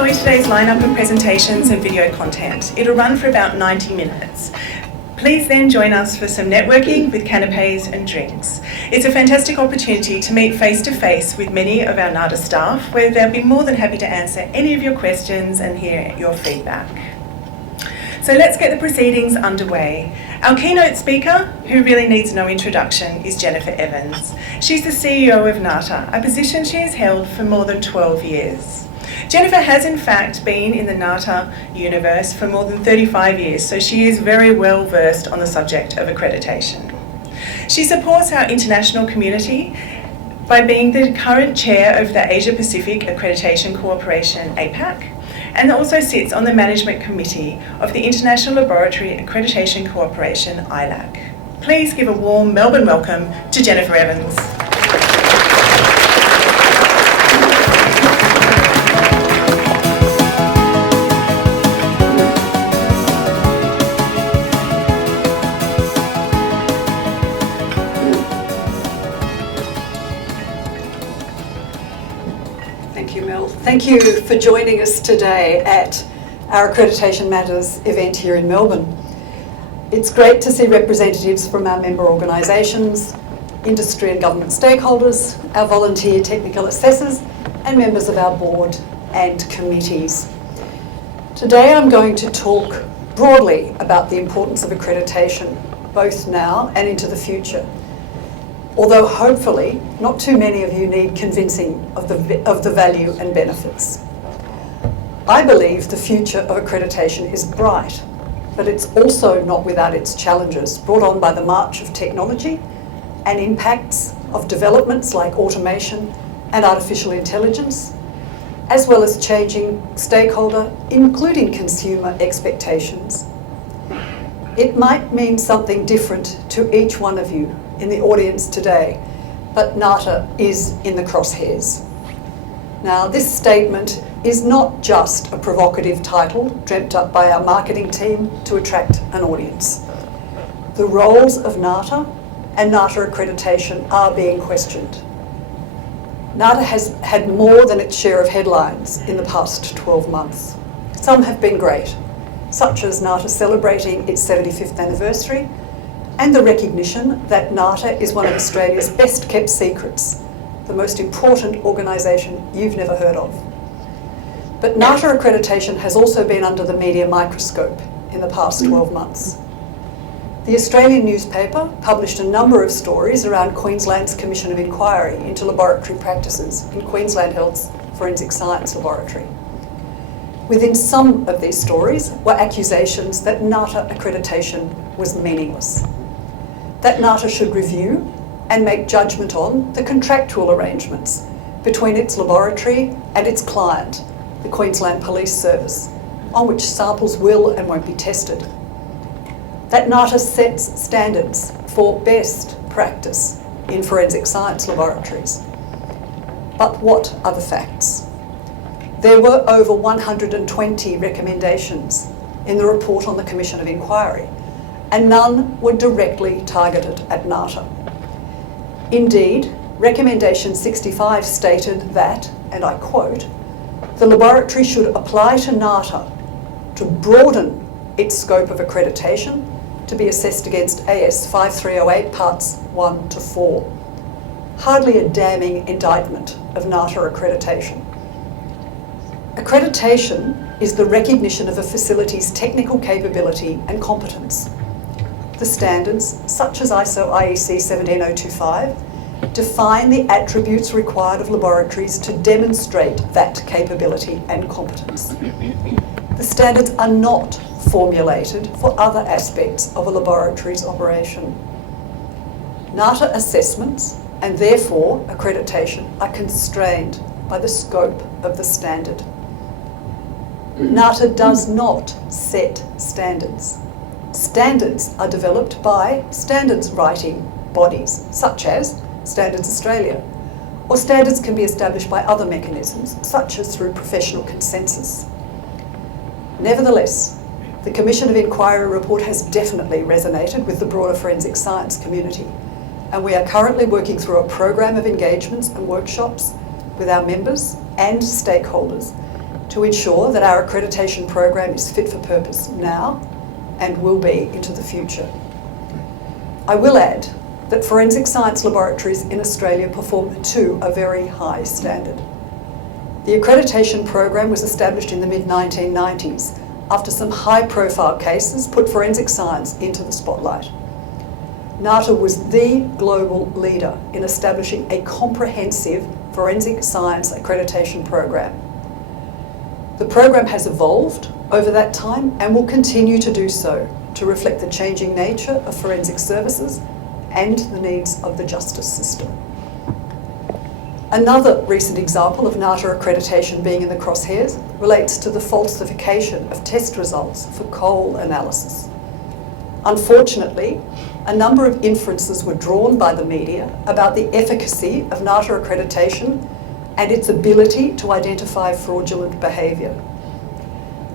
enjoy today's lineup of presentations and video content. It'll run for about 90 minutes. Please then join us for some networking with canapes and drinks. It's a fantastic opportunity to meet face-to-face with many of our NATA staff, where they'll be more than happy to answer any of your questions and hear your feedback. So let's get the proceedings underway. Our keynote speaker, who really needs no introduction, is Jennifer Evans. She's the CEO of NATA, a position she has held for more than 12 years. Jennifer has in fact been in the NATA universe for more than 35 years, so she is very well versed on the subject of accreditation. She supports our international community by being the current chair of the Asia Pacific Accreditation Cooperation, APAC, and also sits on the management committee of the International Laboratory Accreditation Cooperation, ILAC. Please give a warm Melbourne welcome to Jennifer Evans. Thank you for joining us today at our Accreditation Matters event here in Melbourne. It's great to see representatives from our member organisations, industry and government stakeholders, our volunteer technical assessors and members of our board and committees. Today I'm going to talk broadly about the importance of accreditation, both now and into the future. Although hopefully not too many of you need convincing of the value and benefits. I believe the future of accreditation is bright, but it's also not without its challenges brought on by the march of technology and impacts of developments like automation and artificial intelligence, as well as changing stakeholder, including consumer expectations. It might mean something different to each one of you in the audience today, but NATA is in the crosshairs. Now, this statement is not just a provocative title dreamt up by our marketing team to attract an audience. The roles of NATA and NATA accreditation are being questioned. NATA has had more than its share of headlines in the past 12 months. Some have been great, such as NATA celebrating its 75th anniversary and the recognition that NATA is one of Australia's best kept secrets, the most important organisation you've never heard of. But NATA accreditation has also been under the media microscope in the past 12 months. The Australian newspaper published a number of stories around Queensland's Commission of Inquiry into laboratory practices in Queensland Health's Forensic Science Laboratory. Within some of these stories were accusations that NATA accreditation was meaningless, that NATA should review and make judgment on the contractual arrangements between its laboratory and its client, the Queensland Police Service, on which samples will and won't be tested. That NATA sets standards for best practice in forensic science laboratories. But what are the facts? There were over 120 recommendations in the report on the Commission of Inquiry, and none were directly targeted at NATA. Indeed, Recommendation 65 stated that, and I quote, "The laboratory should apply to NATA to broaden its scope of accreditation to be assessed against AS 5308 Parts 1 to 4. Hardly a damning indictment of NATA accreditation. Accreditation is the recognition of a facility's technical capability and competence. The standards, such as ISO IEC 17025, define the attributes required of laboratories to demonstrate that capability and competence. The standards are not formulated for other aspects of a laboratory's operation. NATA assessments, and therefore accreditation, are constrained by the scope of the standard. NATA does not set standards. Standards are developed by standards writing bodies, such as Standards Australia, or standards can be established by other mechanisms, such as through professional consensus. Nevertheless, the Commission of Inquiry report has definitely resonated with the broader forensic science community, and we are currently working through a program of engagements and workshops with our members and stakeholders to ensure that our accreditation program is fit for purpose now and will be into the future. I will add that forensic science laboratories in Australia perform to a very high standard. The accreditation program was established in the mid-1990s after some high-profile cases put forensic science into the spotlight. NATA was the global leader in establishing a comprehensive forensic science accreditation program. The program has evolved over that time and will continue to do so to reflect the changing nature of forensic services and the needs of the justice system. Another recent example of NATA accreditation being in the crosshairs relates to the falsification of test results for coal analysis. Unfortunately, a number of inferences were drawn by the media about the efficacy of NATA accreditation and its ability to identify fraudulent behaviour.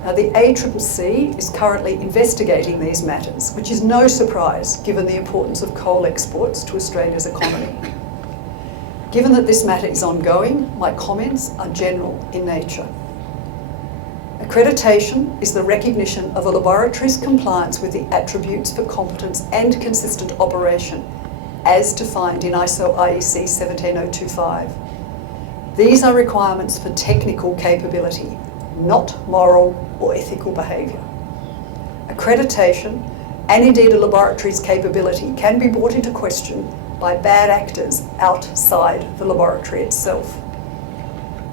Now, the ACCC is currently investigating these matters, which is no surprise given the importance of coal exports to Australia's economy. Given that this matter is ongoing, my comments are general in nature. Accreditation is the recognition of a laboratory's compliance with the attributes for competence and consistent operation as defined in ISO IEC 17025. These are requirements for technical capability, not moral or ethical behaviour. Accreditation, and indeed a laboratory's capability, can be brought into question by bad actors outside the laboratory itself.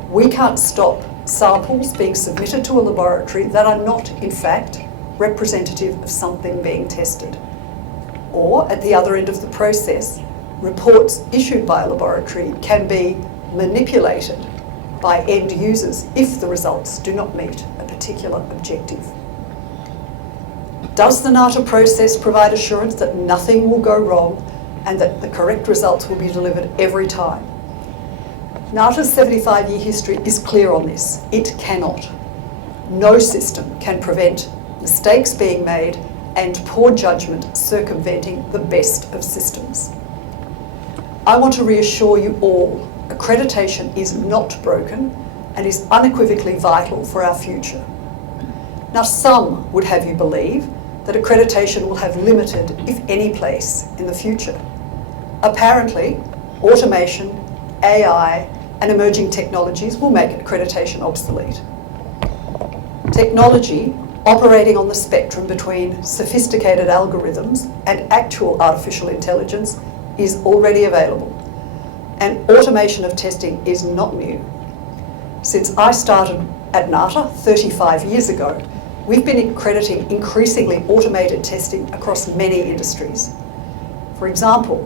We can't stop samples being submitted to a laboratory that are not, in fact, representative of something being tested. Or, at the other end of the process, reports issued by a laboratory can be manipulated by end users if the results do not meet a particular objective. Does the NATA process provide assurance that nothing will go wrong and that the correct results will be delivered every time? NATA's 75-year history is clear on this. It cannot. No system can prevent mistakes being made and poor judgment circumventing the best of systems. I want to reassure you all, accreditation is not broken and is unequivocally vital for our future. Now, some would have you believe that accreditation will have limited, if any, place in the future. Apparently, automation, AI, and emerging technologies will make accreditation obsolete. Technology operating on the spectrum between sophisticated algorithms and actual artificial intelligence is already available, and automation of testing is not new. Since I started at NATA 35 years ago, we've been accrediting increasingly automated testing across many industries. For example,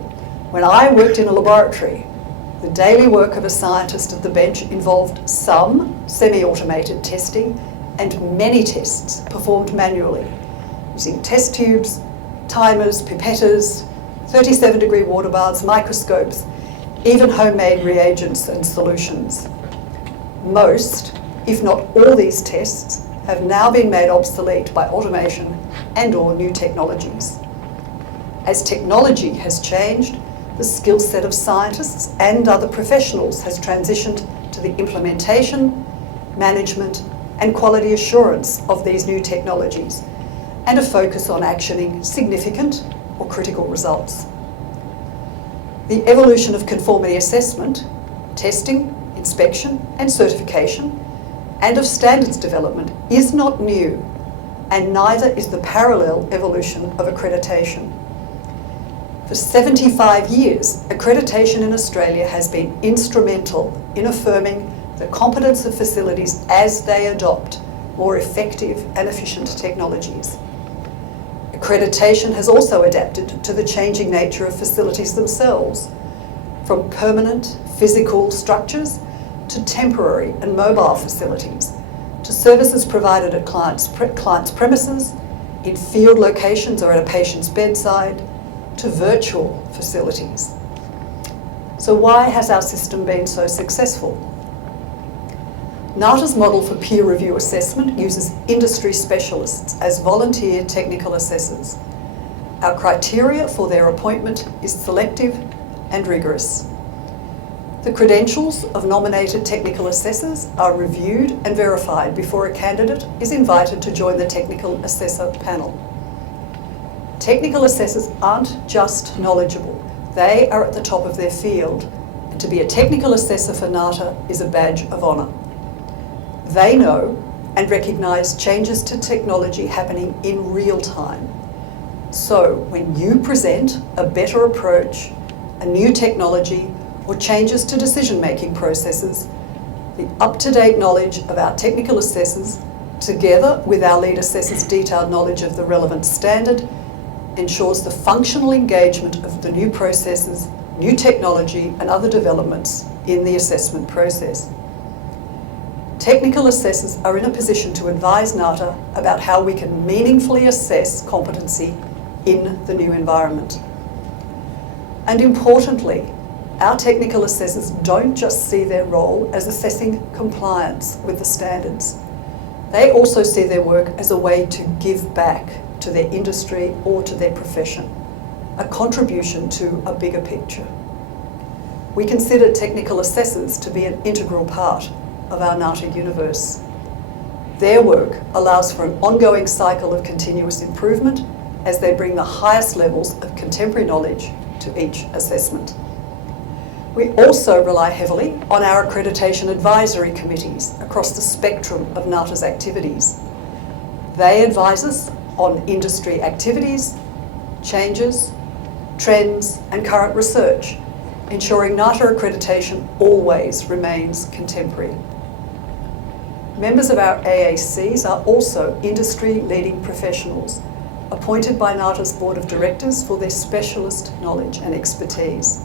when I worked in a laboratory, the daily work of a scientist at the bench involved some semi-automated testing and many tests performed manually, using test tubes, timers, pipetters, 37-degree water baths, microscopes, even homemade reagents and solutions. Most, if not all these tests, have now been made obsolete by automation and/or new technologies. As technology has changed, the skill set of scientists and other professionals has transitioned to the implementation, management, and quality assurance of these new technologies, and a focus on actioning significant or critical results. The evolution of conformity assessment, testing, inspection, and certification, and of standards development is not new, and neither is the parallel evolution of accreditation. For 75 years, accreditation in Australia has been instrumental in affirming the competence of facilities as they adopt more effective and efficient technologies. Accreditation has also adapted to the changing nature of facilities themselves, from permanent physical structures to temporary and mobile facilities, to services provided at clients' premises, in field locations or at a patient's bedside, to virtual facilities. So why has our system been so successful? NATA's model for peer review assessment uses industry specialists as volunteer technical assessors. Our criteria for their appointment is selective and rigorous. The credentials of nominated technical assessors are reviewed and verified before a candidate is invited to join the technical assessor panel. Technical assessors aren't just knowledgeable, they are at the top of their field, and to be a technical assessor for NATA is a badge of honour. They know and recognise changes to technology happening in real time. So when you present a better approach, a new technology, or changes to decision-making processes, the up-to-date knowledge of our technical assessors, together with our lead assessors' detailed knowledge of the relevant standard, ensures the functional engagement of the new processes, new technology, and other developments in the assessment process. Technical assessors are in a position to advise NATA about how we can meaningfully assess competency in the new environment. And importantly, our technical assessors don't just see their role as assessing compliance with the standards. They also see their work as a way to give back to their industry or to their profession, a contribution to a bigger picture. We consider technical assessors to be an integral part of our NATA universe. Their work allows for an ongoing cycle of continuous improvement as they bring the highest levels of contemporary knowledge to each assessment. We also rely heavily on our accreditation advisory committees across the spectrum of NATA's activities. They advise us on industry activities, changes, trends, and current research, ensuring NATA accreditation always remains contemporary. Members of our AACs are also industry-leading professionals appointed by NATA's Board of Directors for their specialist knowledge and expertise.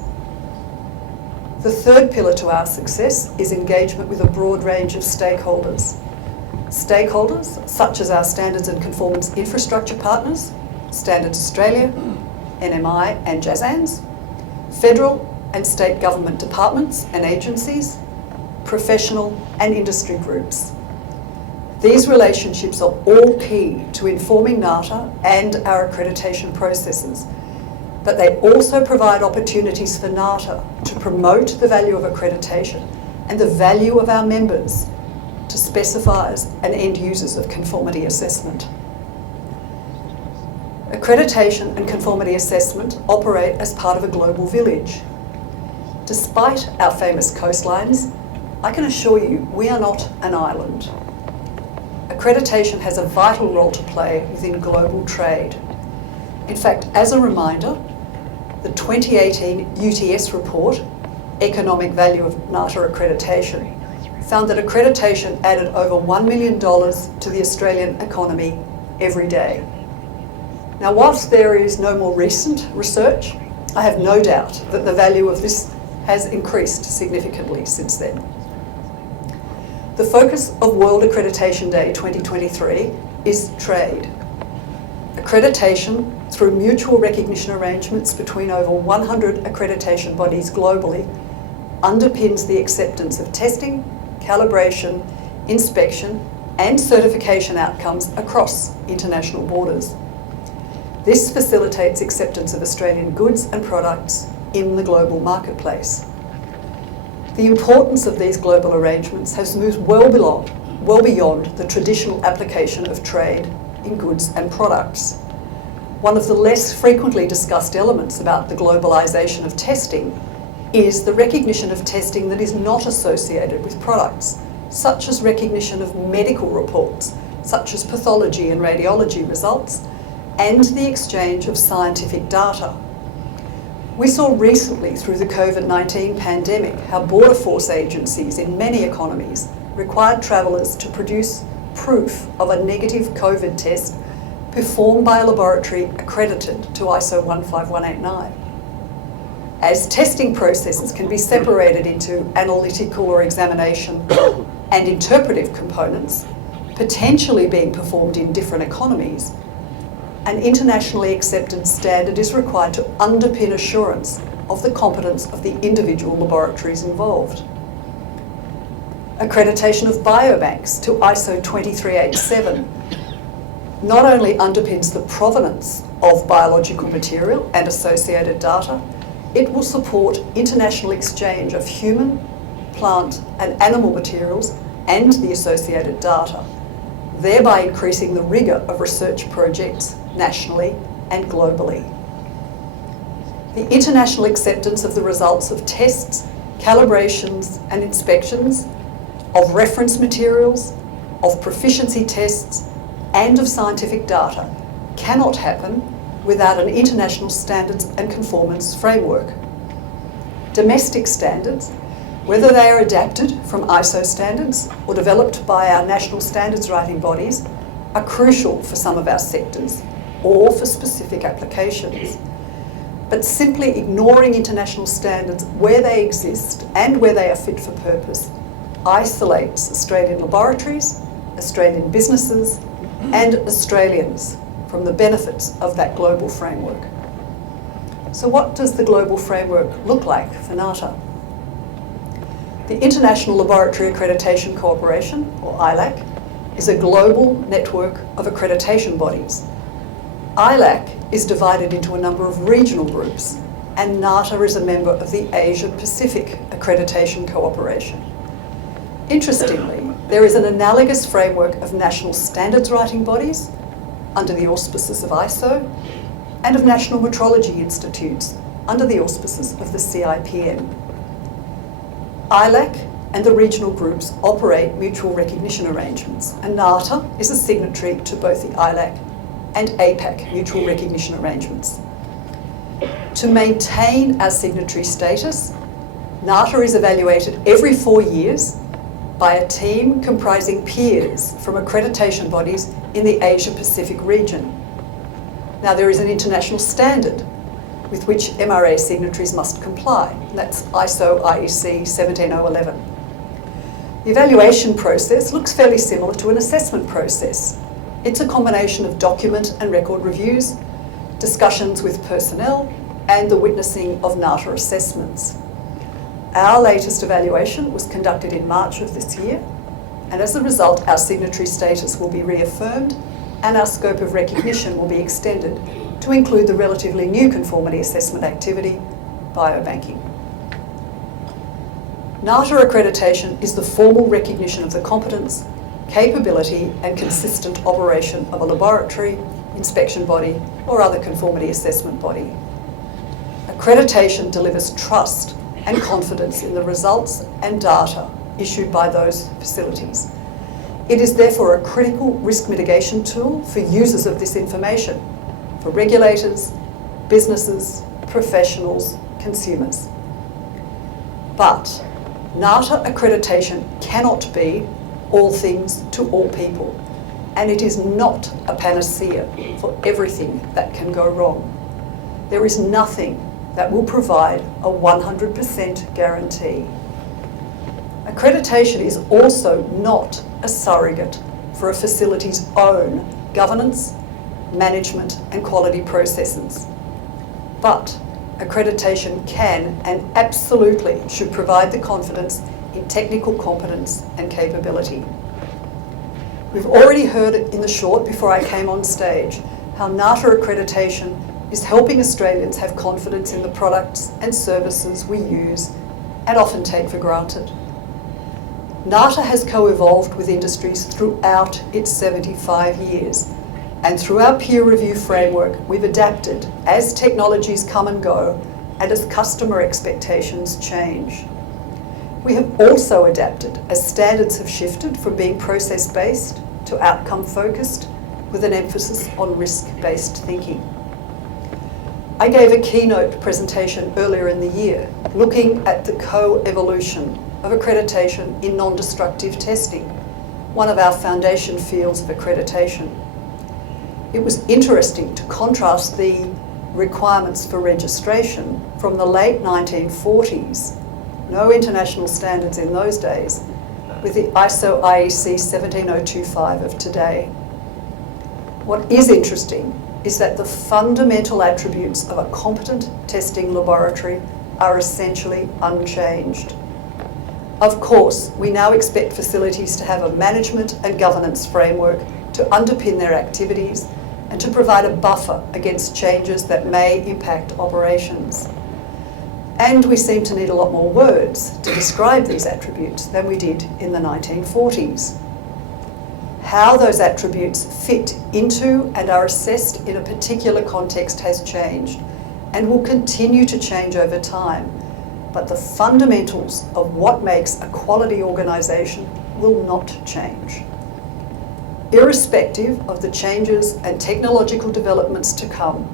The third pillar to our success is engagement with a broad range of stakeholders. Stakeholders such as our Standards and Conformance infrastructure partners, Standards Australia, NMI and JASANS, federal and state government departments and agencies, professional and industry groups. These relationships are all key to informing NATA and our accreditation processes, but they also provide opportunities for NATA to promote the value of accreditation and the value of our members to specifiers and end users of conformity assessment. Accreditation and conformity assessment operate as part of a global village. Despite our famous coastlines, I can assure you we are not an island. Accreditation has a vital role to play within global trade. In fact, as a reminder, the 2018 UTS report, Economic Value of NATA Accreditation, found that accreditation added over $1 million to the Australian economy every day. Now, whilst there is no more recent research, I have no doubt that the value of this has increased significantly since then. The focus of World Accreditation Day 2023 is trade. Accreditation, through mutual recognition arrangements between over 100 accreditation bodies globally, underpins the acceptance of testing, calibration, inspection, and certification outcomes across international borders. This facilitates acceptance of Australian goods and products in the global marketplace. The importance of these global arrangements has moved well beyond the traditional application of trade in goods and products. One of the less frequently discussed elements about the globalisation of testing is the recognition of testing that is not associated with products, such as recognition of medical reports, such as pathology and radiology results, and the exchange of scientific data. We saw recently through the COVID-19 pandemic how border force agencies in many economies required travellers to produce proof of a negative COVID test performed by a laboratory accredited to ISO 15189. As testing processes can be separated into analytical or examination and interpretive components, potentially being performed in different economies, an internationally accepted standard is required to underpin assurance of the competence of the individual laboratories involved. Accreditation of biobanks to ISO 2387 not only underpins the provenance of biological material and associated data, It will support international exchange of human, plant and animal materials and the associated data, thereby increasing the rigour of research projects nationally and globally. The international acceptance of the results of tests, calibrations and inspections, of reference materials, of proficiency tests and of scientific data cannot happen without an international standards and conformance framework. Domestic standards, whether they are adapted from ISO standards or developed by our national standards writing bodies, are crucial for some of our sectors or for specific applications. But simply ignoring international standards where they exist and where they are fit for purpose isolates Australian laboratories, Australian businesses and Australians from the benefits of that global framework. So what does the global framework look like for NATA? The International Laboratory Accreditation Corporation, or ILAC, is a global network of accreditation bodies. ILAC is divided into a number of regional groups, and NATA is a member of the Asia-Pacific Accreditation Cooperation. Interestingly, there is an analogous framework of national standards writing bodies under the auspices of ISO and of national metrology institutes under the auspices of the CIPM. ILAC and the regional groups operate mutual recognition arrangements, and NATA is a signatory to both the ILAC and APAC mutual recognition arrangements. To maintain our signatory status, NATA is evaluated every 4 years by a team comprising peers from accreditation bodies in the Asia-Pacific region. Now, there is an international standard with which MRA signatories must comply. That's ISO IEC 17011. The evaluation process looks fairly similar to an assessment process. It's a combination of document and record reviews, discussions with personnel, and the witnessing of NATA assessments. Our latest evaluation was conducted in March of this year, and as a result, our signatory status will be reaffirmed and our scope of recognition will be extended to include the relatively new conformity assessment activity, biobanking. NATA accreditation is the formal recognition of the competence, capability and consistent operation of a laboratory, inspection body or other conformity assessment body. Accreditation delivers trust and confidence in the results and data issued by those facilities. It is therefore a critical risk mitigation tool for users of this information, for regulators, businesses, professionals, consumers. But NATA accreditation cannot be all things to all people, and it is not a panacea for everything that can go wrong. There is nothing that will provide a 100% guarantee. Accreditation is also not a surrogate for a facility's own governance, management and quality processes. But accreditation can and absolutely should provide the confidence in technical competence and capability. We've already heard it in the short before I came on stage how NATA accreditation is helping Australians have confidence in the products and services we use and often take for granted. NATA has co-evolved with industries throughout its 75 years, and through our peer review framework, we've adapted as technologies come and go and as customer expectations change. We have also adapted as standards have shifted from being process-based to outcome-focused with an emphasis on risk-based thinking. I gave a keynote presentation earlier in the year looking at the co-evolution of accreditation in non-destructive testing, one of our foundation fields of accreditation. It was interesting to contrast the requirements for registration from the late 1940s, no international standards in those days, with the ISO IEC 17025 of today. What is interesting is that the fundamental attributes of a competent testing laboratory are essentially unchanged. Of course, we now expect facilities to have a management and governance framework to underpin their activities and to provide a buffer against changes that may impact operations. And we seem to need a lot more words to describe these attributes than we did in the 1940s. How those attributes fit into and are assessed in a particular context has changed and will continue to change over time. But the fundamentals of what makes a quality organisation will not change. Irrespective of the changes and technological developments to come,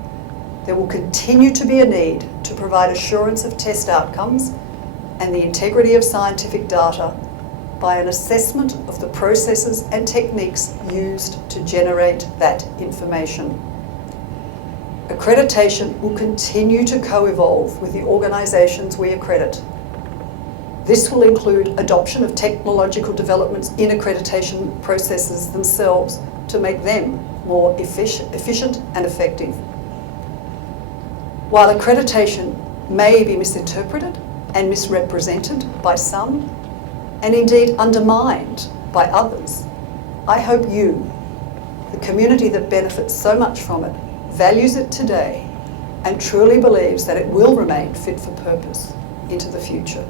there will continue to be a need to provide assurance of test outcomes and the integrity of scientific data by an assessment of the processes and techniques used to generate that information. Accreditation will continue to co-evolve with the organisations we accredit. This will include adoption of technological developments in accreditation processes themselves to make them more efficient and effective. While accreditation may be misinterpreted and misrepresented by some, and indeed undermined by others, I hope you, the community that benefits so much from it, values it today and truly believes that it will remain fit for purpose into the future.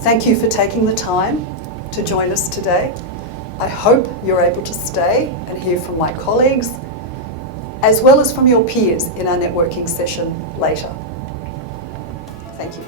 Thank you for taking the time to join us today. I hope you're able to stay and hear from my colleagues, as well as from your peers in our networking session later. Thank you.